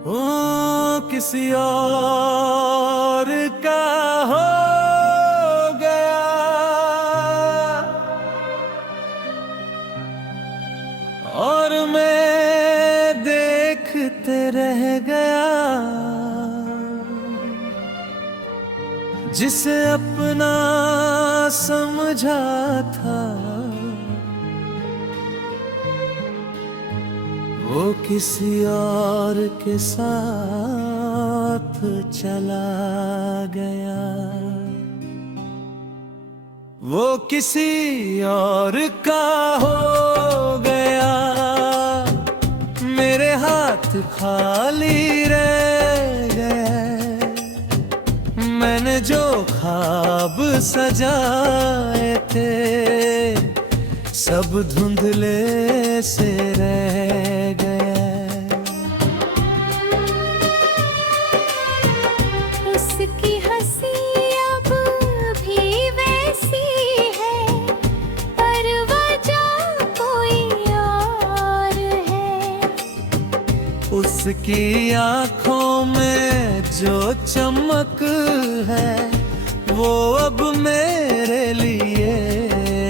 ओ किसी और का हो गया, और मैं देखते रह गया। जिसे अपना समझा था वो किसी और के साथ चला गया। वो किसी और का हो गया, मेरे हाथ खाली रह गए। मैंने जो ख्वाब सजाए थे सब धुंधले से रह गए। उसकी हंसी अब भी वैसी है, पर वजह कोई और है। उसकी आँखों में जो चमक है वो अब मेरे लिए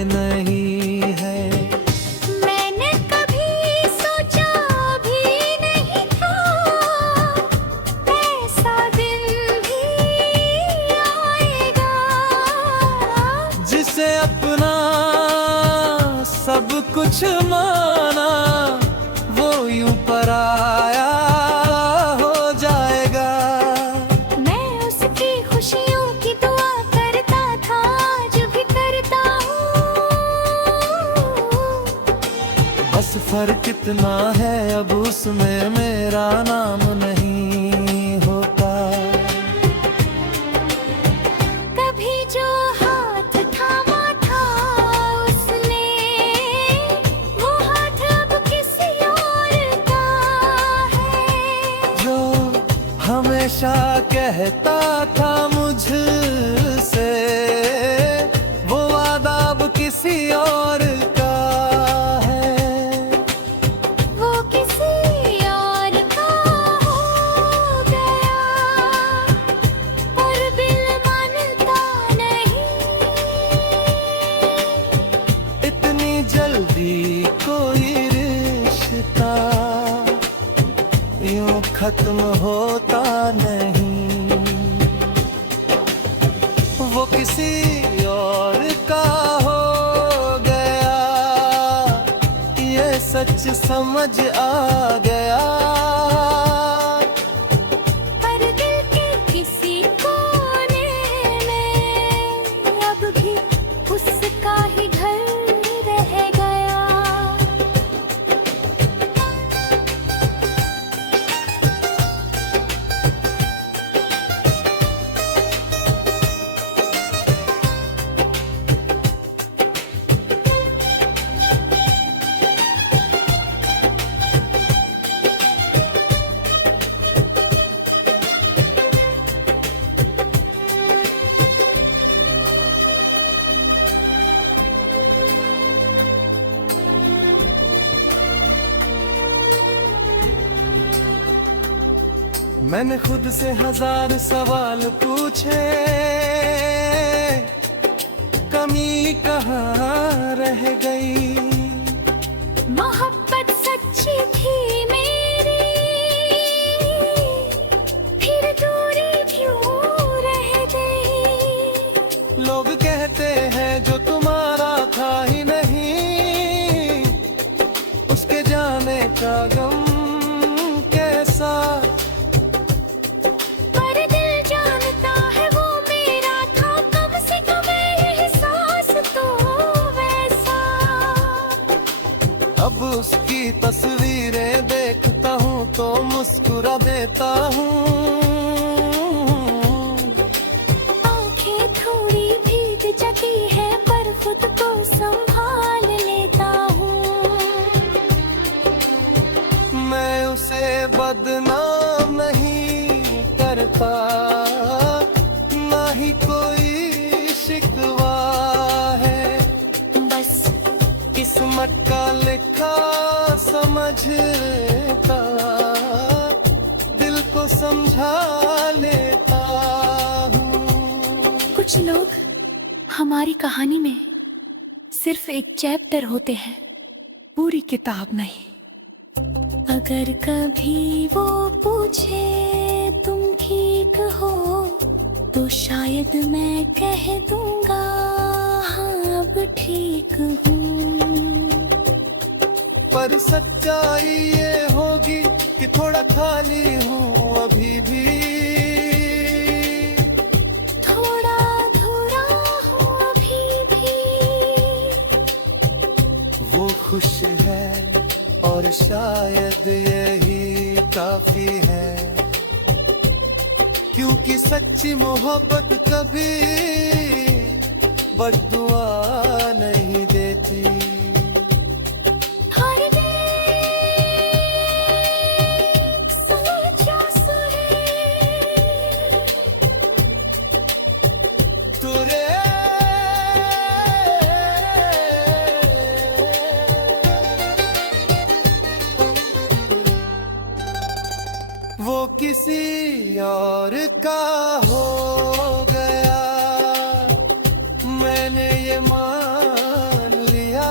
नहीं है। मैंने कभी सोचा भी नहीं था ऐसा दिन भी आएगा। जिसे अपना सब कुछ माना वो यूं पराया हो जाएगा। मैं उसकी खुशियों की दुआ करता था, आज भी करता हूँ। बस फर्क इतना है अब उसमें मेरा नाम नहीं होता। कभी जो हाथ थामा था उसने, वो हाथ अब किसी और का है। जो हमेशा कहता था मुझसे वो वादा अब किसी और का है। वो किसी और का हो गया, पर दिल मानता नहीं। इतनी जल्दी कोई रिश्ता यूं खत्म होता नहीं। वो किसी और का हो गया, ये सच समझ आ गया। पर दिल के किसी कोने में अब भी उसका ही घर रह गया। मैंने खुद से 1000 सवाल पूछे, कमी कहाँ रह गई। मोहब्बत सच्ची थी मेरी, फिर दूरी क्यों रह गई। लोग कहते हैं जो तुम्हारा था ही नहीं, उसके जाने का गम कैसा। पर दिल जानता है वो मेरा था, कम से कम एहसास तो वैसा। अब उसकी तस्वीरें देखता हूँ तो मुस्कुरा देता हूँ। आंखें थोड़ी भीग जाती है पर खुद को संभाल लेता हूँ। मैं उसे बदनाम नहीं करता, ना ही कोई शिकवा है। बस किस्मत का लिखा समझता, समझा लेता हूँ। कुछ लोग हमारी कहानी में सिर्फ एक चैप्टर होते हैं, पूरी किताब नहीं। अगर कभी वो पूछे तुम ठीक हो तो शायद मैं कह दूंगा हाँ अब ठीक हूँ। पर सच्चाई ये होगी कि थोड़ा खाली हूँ अभी भी, थोड़ा अधूरा हूँ अभी भी। वो खुश है और शायद यही काफी है, क्योंकि सच्ची मोहब्बत कभी बद्दुआ नहीं देती। हर दिन सोचा सहे तुरे वो किसी और का हो गया, मैंने ये मान लिया।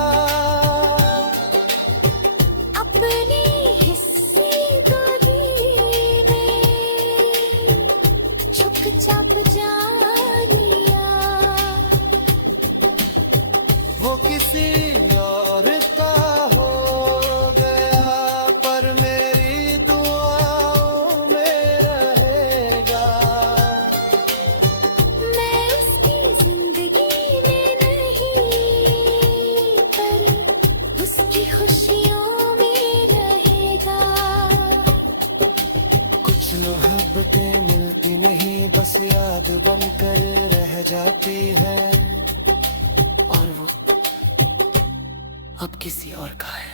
अपनी हिस्सी दूरी में चुपचाप जा लिया। वो किसी और का हो गया पर मेरी दुआओं में रहेगा। मैं उसकी जिंदगी में नहीं पर उसकी खुशियों में रहेगा। कुछ मोहब्बतें मिलती नहीं, बस याद बनकर रह जाती है, और वो अब किसी और का है।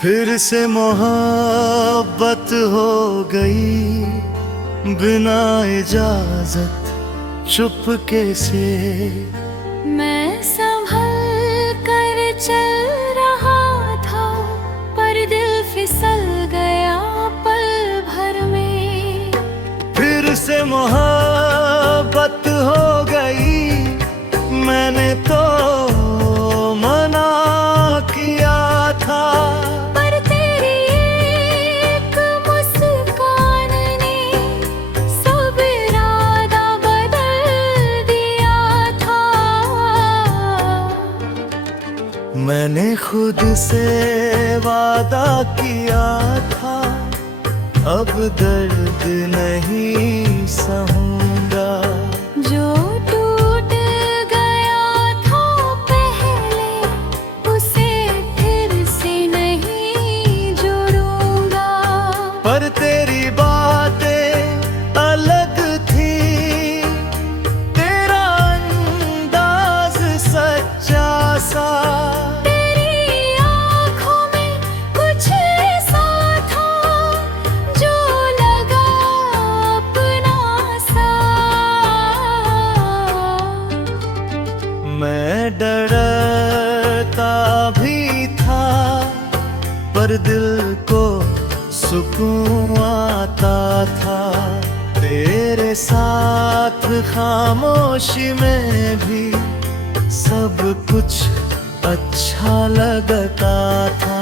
फिर से मोहब्बत हो गई बिना इजाजत चुपके से। मैं संभल कर चल रहा था पर दिल फिसल गया पल भर में। फिर से मोहब्बत हो गई, मैंने तो मना किया था, पर तेरी एक मुस्कान ने सब इरादा बदल दिया था। मैंने खुद से वादा किया था अब दर्द नहीं सहूंगा। जो टूट गया था पहले उसे फिर से नहीं जोड़ूंगा। पर तेरी बातें अलग थी, तेरा अंदाज सच्चा सा। तेरी आँखों में कुछ ऐसा था जो लगा अपना सा। मैं डरता भी था पर दिल को सुकून आता था। तेरे साथ खामोशी में भी सब कुछ अच्छा लगता था।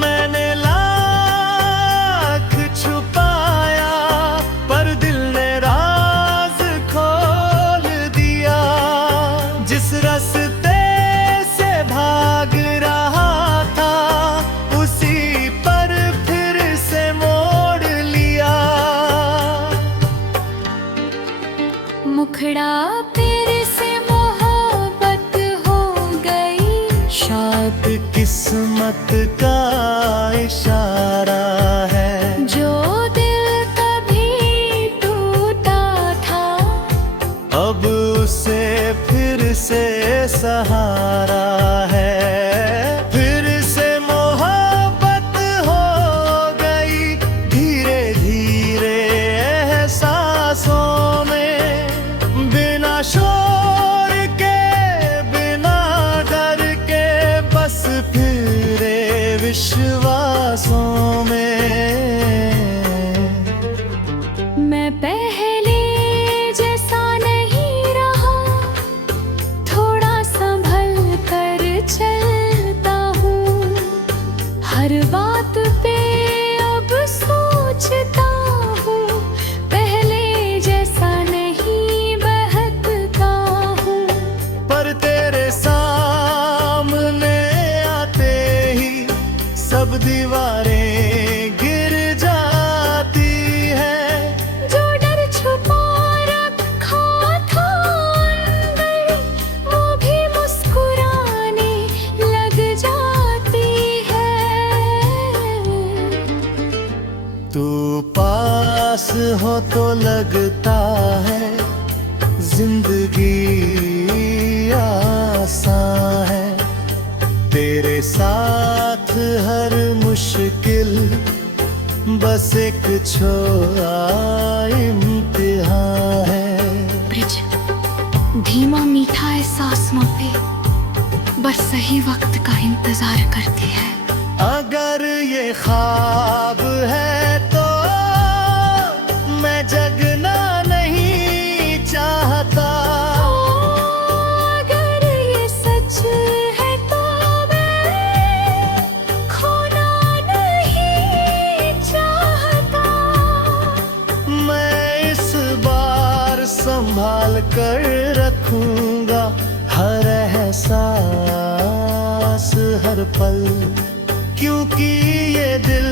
मैंने लाख छुपाया पर दिल ने राज खोल दिया। जिस रास्ते से भाग रहा था उसी पर फिर से मोड़ लिया। मुखड़ा तेरे से मोहब्बत हो गई, शायद किस्मत का इशारा है। जो दिल कभी टूटा था अब उसे फिर से सहारा है। फिर से मोहब्बत हो गई धीरे धीरे एहसासों में, बिना शोर के बिना डर के बस फिरे विश्व दीवारें गिर जाती है। जो डर छुपा रखा था अंदर, वो भी मुस्कुराने लग जाती है। तू पास हो तो लगता है जिंदगी आसान है। तेरे साथ हर मुश्किल बस एक छोटा इम्तिहान है। ब्रिज, धीमा मीठा एहसास पे बस सही वक्त का इंतजार करती है। अगर ये ख्वाब है तो मैं जगना नहीं चाहता। अगर ये सच है तो मैं खोना नहीं चाहता। मैं इस बार संभाल कर रखूंगा हर एहसास, हर पल, क्योंकि ये दिल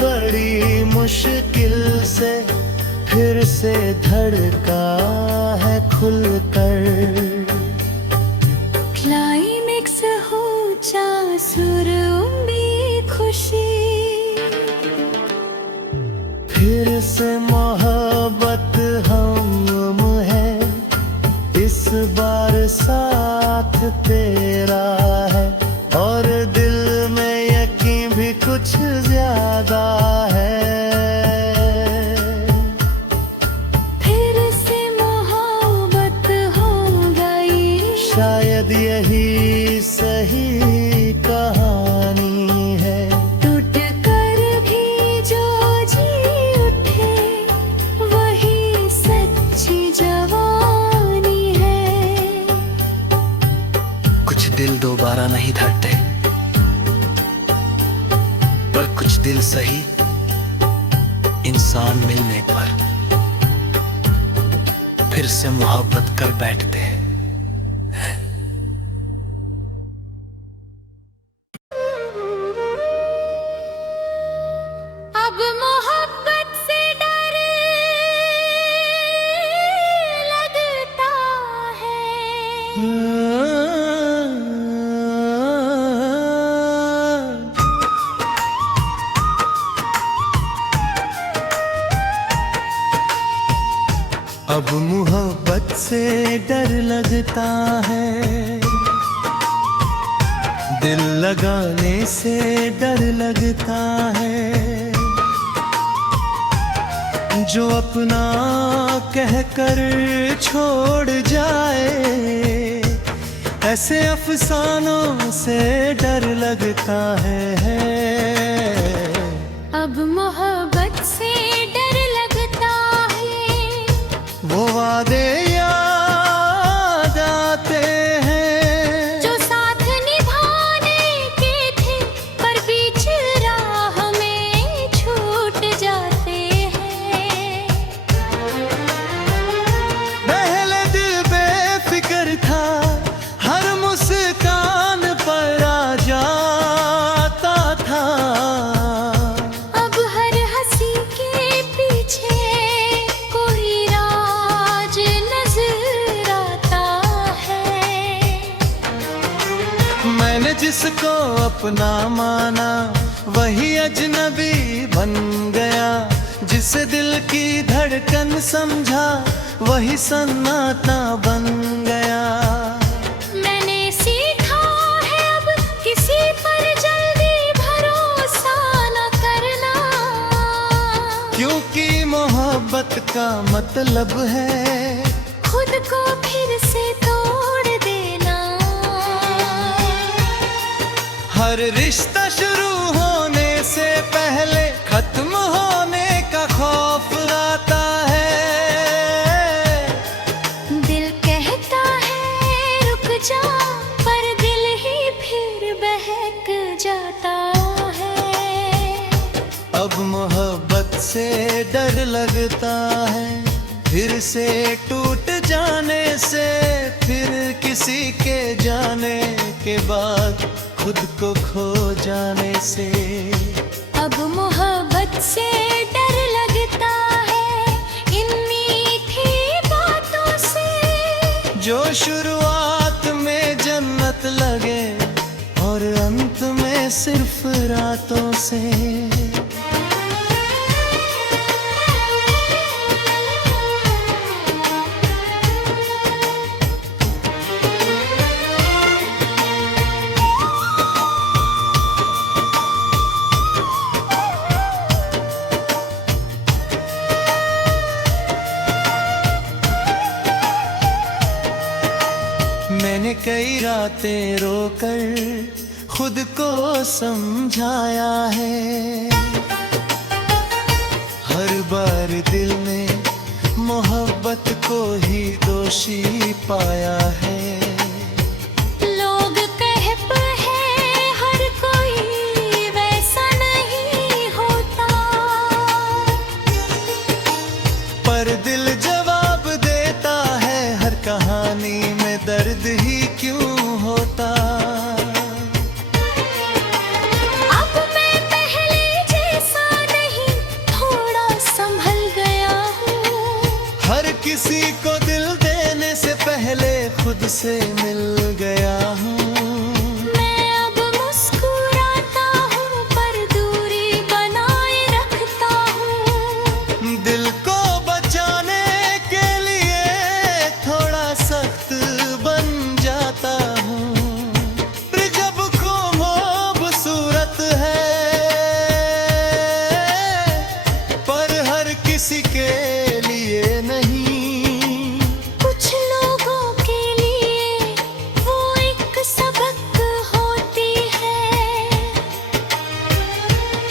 बड़ी मुश्किल से फिर से धड़का है खुलकर। क्लाइमेक्स हो जा सुर उम्मीद खुशी, फिर से मोहब्बत हम है। इस बार साथ तेरा है और दिल में यकीन भी कुछ ज्यादा है। फिर से मोहब्बत हो गई, शायद यही सही कहानी है। टूट कर भी जो जी उठे वही सच्ची जवानी है। कुछ दिल दोबारा नहीं धड़ते, पर कुछ दिल सही इंसान मिलने पर फिर से मोहब्बत कर बैठते हैं। अब मोहब्बत से डर लगता है। अब मोहब्बत से डर लगता है, दिल लगाने से डर लगता है। जो अपना कहकर छोड़ जाए, ऐसे अफसानों से डर लगता है। अब मोहब्बत से डर लगता है। वो वादे याद आते हैं जो साथ निभाने के थे, पर बीच राह में छूट जाते हैं। पहले दिल बेफिक्र था, हर मुस्कान पर आ जाता था। अब हर हंसी के पीछे कोई राज नजर आता है। मैंने जिसको अपना माना वही अजनबी बन गया। जिसे दिल की धड़कन समझा वही सन्नाटा बन गया। मैंने सीखा है अब किसी पर जल्दी भरोसा न करना, क्योंकि मोहब्बत का मतलब है खुद को फिर से तोड़ देना। हर रिश्ता शुरू होने से पहले खत्म होने का खौफ आता है। दिल कहता है रुक जा, पर दिल ही फिर बहक जाता है। अब मोहब्बत से डर लगता है, फिर से टूट जाने से, फिर किसी के जाने के बाद खुद को खो जाने से। अब मोहब्बत से डर लगता है इन मीठी बातों से। जो शुरुआत में जन्नत लगे और अंत में सिर्फ रातों से। मैंने कई रातें रोकर खुद को समझाया है। हर बार दिल में मोहब्बत को ही दोषी पाया है। लोग कहते हैं हर कोई वैसा नहीं होता, पर दिल जवाब देता है हर कहानी में दर्द ही क्यों होता। अब मैं पहले जैसा नहीं, थोड़ा संभल गया हूँ। हर किसी को दिल देने से पहले खुद से मिल गया हूँ। मैं अब मुस्कुराता हूँ पर दूरी बनाए रखता हूँ। दिल को बचाने के लिए थोड़ा सख्त बन जाता हूँ। फिर जब खूबसूरत है पर हर किसी के लिए नहीं। कुछ लोगों के लिए वो एक सबक होती है।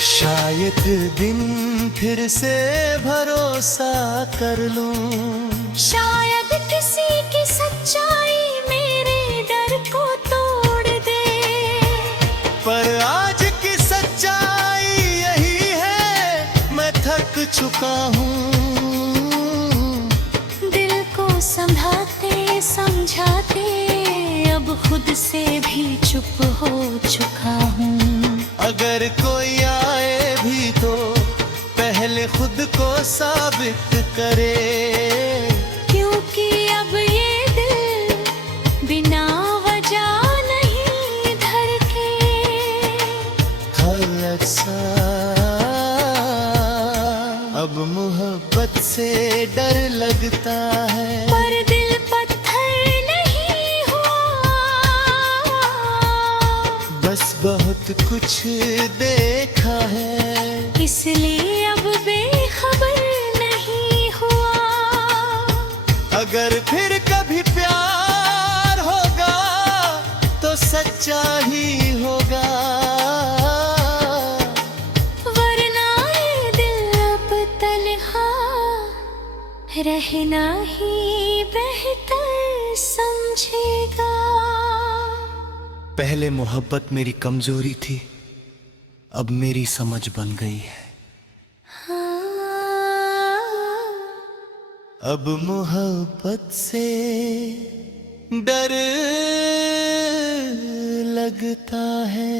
शायद दिन फिर से भरोसा कर लूं। शायद किसी की सच्चाई मेरे डर को तोड़ दे। पर आज की सच्चाई यही है, मैं थक चुका हूँ। दिल को संभालते समझाते अब खुद से भी चुप हो चुका हूँ। अगर कोई आए भी तो पहले खुद को साबित करे। क्योंकि अब ये दिल बिना वजह नहीं धड़के। हर अक्सर अब मोहब्बत से डर लगता है। पर दिल पत्थर नहीं हुआ, बस बहुत कुछ देखा है, इसलिए अब बेखबर नहीं हुआ। अगर फिर कभी प्यार होगा तो सच्चा ही होगा। वरना ये दिल अब तन्हा रहना ही बेहतर समझेगा। पहले मोहब्बत मेरी कमजोरी थी, अब मेरी समझ बन गई है। अब मोहब्बत से डर लगता है।